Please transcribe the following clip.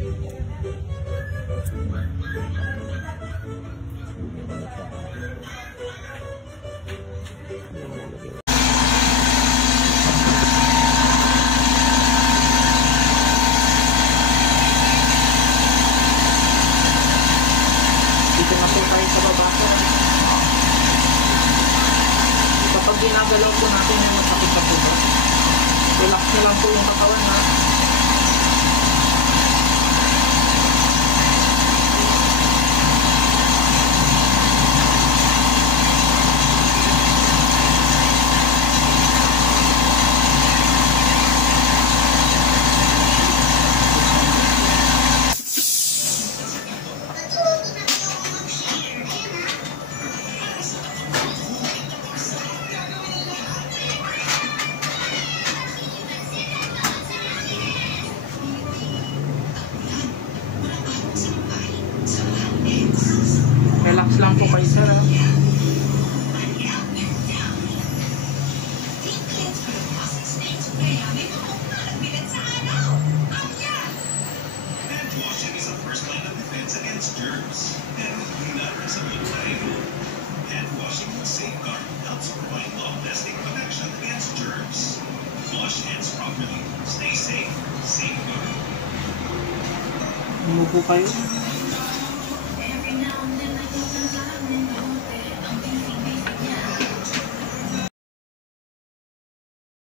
Dito na po tayo sa baba ko. Kapag ginagalaw po natin yung masakit na po ba? Relax na lang po yung katawan na. Relax lang po kayo, sir. Washing is the first line of defense against germs. And not resolute. Hand washing with Safeguard helps provide long-lasting protection against germs. Wash hands properly. Stay safe. Safeguard. Umupo kayo.